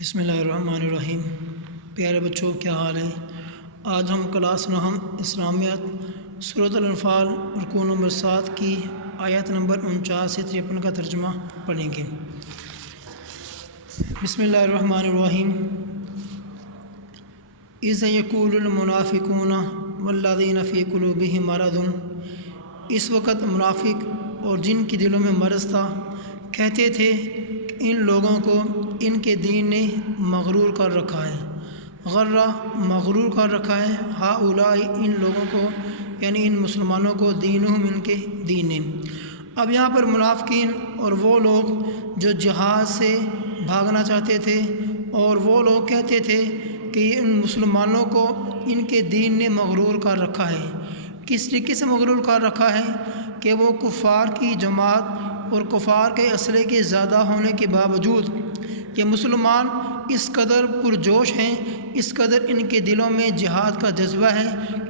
بسم اللہ الرحمن الرحیم۔ پیارے بچوں، کیا حال ہے؟ آج ہم کلاس نہم اسلامیات سورۃ الانفال رکوع نمبر 7 کی آیت نمبر 49 سے 53 کا ترجمہ پڑھیں گے۔ بسم اللہ الرحمن الرحیم۔ اذ یقول المنافقون والذین فی قلوبہم مرض، اس وقت منافق اور جن کے دلوں میں مرض تھا کہتے تھے کہ ان لوگوں کو ان کے دین نے مغرور کر رکھا ہے، غرہ مغرور کر رکھا ہے، ہؤلاء ان لوگوں کو یعنی ان مسلمانوں کو، دینہم ان کے دین نے۔ اب یہاں پر منافقین اور وہ لوگ جو جہاد سے بھاگنا چاہتے تھے اور وہ لوگ کہتے تھے کہ ان مسلمانوں کو ان کے دین نے مغرور کر رکھا ہے۔ کس طریقے سے مغرور کر رکھا ہے کہ وہ کفار کی جماعت اور کفار کے اسلحے کے زیادہ ہونے کے باوجود کہ مسلمان اس قدر پرجوش ہیں، اس قدر ان کے دلوں میں جہاد کا جذبہ ہے،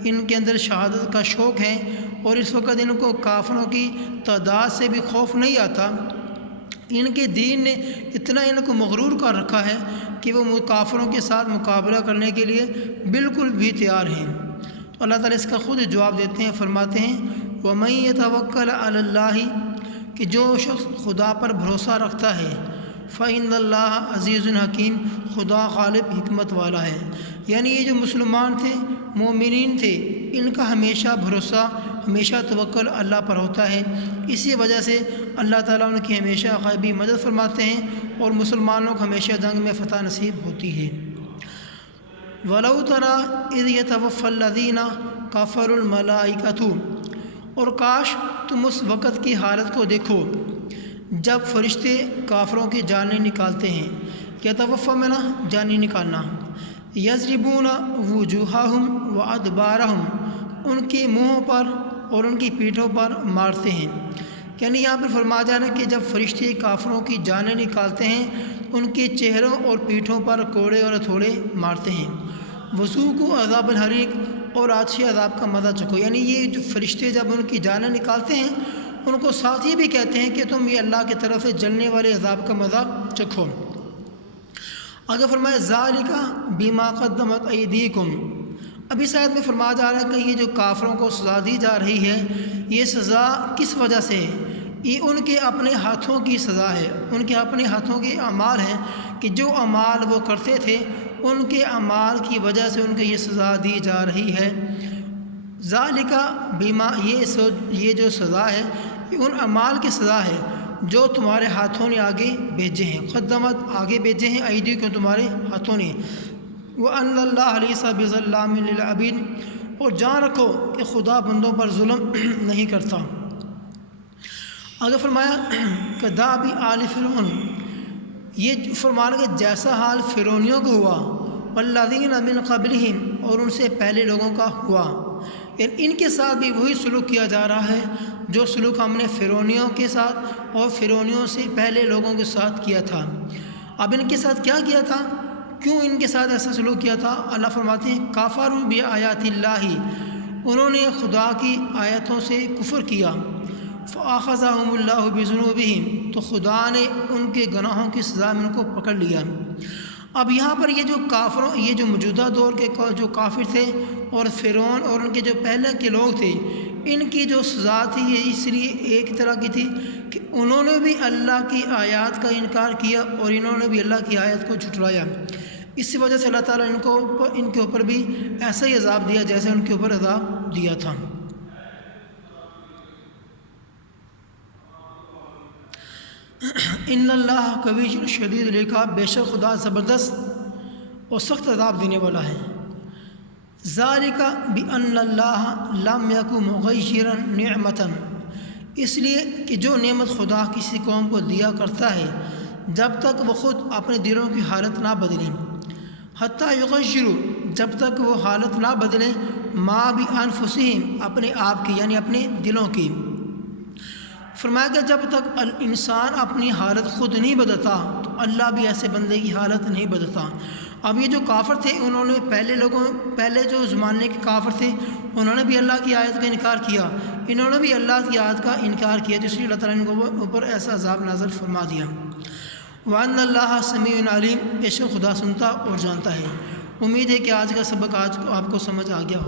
ان کے اندر شہادت کا شوق ہے، اور اس وقت ان کو کافروں کی تعداد سے بھی خوف نہیں آتا۔ ان کے دین نے اتنا ان کو مغرور کر رکھا ہے کہ وہ کافروں کے ساتھ مقابلہ کرنے کے لیے بالکل بھی تیار ہیں۔ تو اللہ تعالیٰ اس کا خود جواب دیتے ہیں، فرماتے ہیں وَمَن يَتَوَكَّلْ عَلَى اللَّهِ، کہ جو شخص خدا پر بھروسہ رکھتا ہے، فَإِنَّ اللَّهَ عَزِيزٌ حکیم، خدا غالب حکمت والا ہے۔ یعنی یہ جو مسلمان تھے، مومنین تھے، ان کا ہمیشہ بھروسہ، ہمیشہ توکل اللہ پر ہوتا ہے۔ اسی وجہ سے اللہ تعالیٰ ان کی ہمیشہ غیبی مدد فرماتے ہیں اور مسلمانوں کو ہمیشہ جنگ میں فتح نصیب ہوتی ہے۔ وَلَوْ تَرَىٰ إِذْ يَتَوَفَّى الَّذِينَ كَفَرُوا الْمَلَائِكَةُ، اور کاش تم اس وقت کی حالت کو دیکھو جب فرشتے کافروں کی جانیں نکالتے ہیں۔ یتوفیٰ میں جانی نکالنا، یضربون وجوہہم وادبارہم، ان کے منہوں پر اور ان کی پیٹھوں پر مارتے ہیں۔ یعنی یہاں پر فرمایا جا رہا ہے کہ جب فرشتے کافروں کی جانیں نکالتے ہیں ان کے چہروں اور پیٹھوں پر کوڑے اور ہتھوڑے مارتے ہیں۔ وذوقوا عذاب الحریق، اور آتشی عذاب کا مزہ چکھو۔ یعنی یہ جو فرشتے جب ان کی جانیں نکالتے ہیں ان کو ساتھ یہ بھی کہتے ہیں کہ تم یہ اللہ کی طرف سے جلنے والے عذاب کا مزہ چکھو۔ آگے فرمایا ذالک بما قدمت ایدیکم، اب اس آیت میں فرمایا جا رہا ہے کہ یہ جو کافروں کو سزا دی جا رہی ہے یہ سزا کس وجہ سے ہے؟ یہ ان کے اپنے ہاتھوں کی سزا ہے، ان کے اپنے ہاتھوں کے اعمال ہیں کہ جو اعمال وہ کرتے تھے ان کے اعمال کی وجہ سے ان کو یہ سزا دی جا رہی ہے۔ ذالک بما، یہ جو سزا ہے یہ ان اعمال کی سزا ہے جو تمہارے ہاتھوں نے آگے بھیجے ہیں، قدمت آگے بھیجے ہیں، ایدیکم تمہارے ہاتھوں نے، وَأَنَّ اللَّهَ لَيْسَ بِظَلَّامٍ لِّلْعَبِيدِ، اور جان رکھو کہ خدا بندوں پر ظلم نہیں کرتا۔ آگے فرمایا کداب آل فرعون، یہ فرمایا کہ جیسا حال فرعونیوں کو ہوا، والذین من قبلہم، اور ان سے پہلے لوگوں کا ہوا، یعنی ان کے ساتھ بھی وہی سلوک کیا جا رہا ہے جو سلوک ہم نے فرعونیوں کے ساتھ اور فرعونیوں سے پہلے لوگوں کے ساتھ کیا تھا۔ اب ان کے ساتھ کیا کیا تھا؟ کیوں ان کے ساتھ ایسا سلوک کیا تھا؟ اللہ فرماتے ہیں کافروا بآیات اللہ، انہوں نے خدا کی آیتوں سے کفر کیا، فأخذہم اللہ بذنوبہم، تو خدا نے ان کے گناہوں کی سزا میں ان کو پکڑ لیا۔ اب یہاں پر یہ جو کافروں، یہ جو موجودہ دور کے جو کافر تھے اور فرعون اور ان کے جو پہلے کے لوگ تھے، ان کی جو سزا تھی یہ اس لیے ایک طرح کی تھی کہ انہوں نے بھی اللہ کی آیات کا انکار کیا اور انہوں نے بھی اللہ کی آیت کو جھٹلایا۔ اسی وجہ سے اللہ تعالیٰ ان کے اوپر بھی ایسا ہی عذاب دیا جیسے ان کے اوپر عذاب دیا تھا۔ ان اللہ قوی شدید العقاب، بے شک خدا زبردست اور سخت عذاب دینے والا ہے۔ ذالک بان اللہ لم یکن مغیرا نعمتا، اس لیے کہ جو نعمت خدا کسی قوم کو دیا کرتا ہے جب تک وہ خود اپنے دلوں کی حالت نہ بدلیں، حتیٰ یغیروا، جب تک وہ حالت نہ بدلیں، ما بانفسہم، اپنے آپ کی یعنی اپنے دلوں کی۔ فرمایا کہ جب تک انسان اپنی حالت خود نہیں بدلتا تو اللہ بھی ایسے بندے کی حالت نہیں بدلتا۔ اب یہ جو کافر تھے انہوں نے پہلے جو زمانے کے کافر تھے انہوں نے بھی اللہ کی آیت کا انکار کیا، انہوں نے بھی اللہ کی آیت کا انکار کیا، تو اس لیے اللہ تعالیٰ نے ان کو اوپر ایسا عذاب نازل فرما دیا۔ وَأَنَّ اللَّهَ سَمِيعٌ عَلِيمٌ، بے شک خدا سنتا اور جانتا ہے۔ امید ہے کہ آج کا سبق آپ کو سمجھ آ گیا ہو۔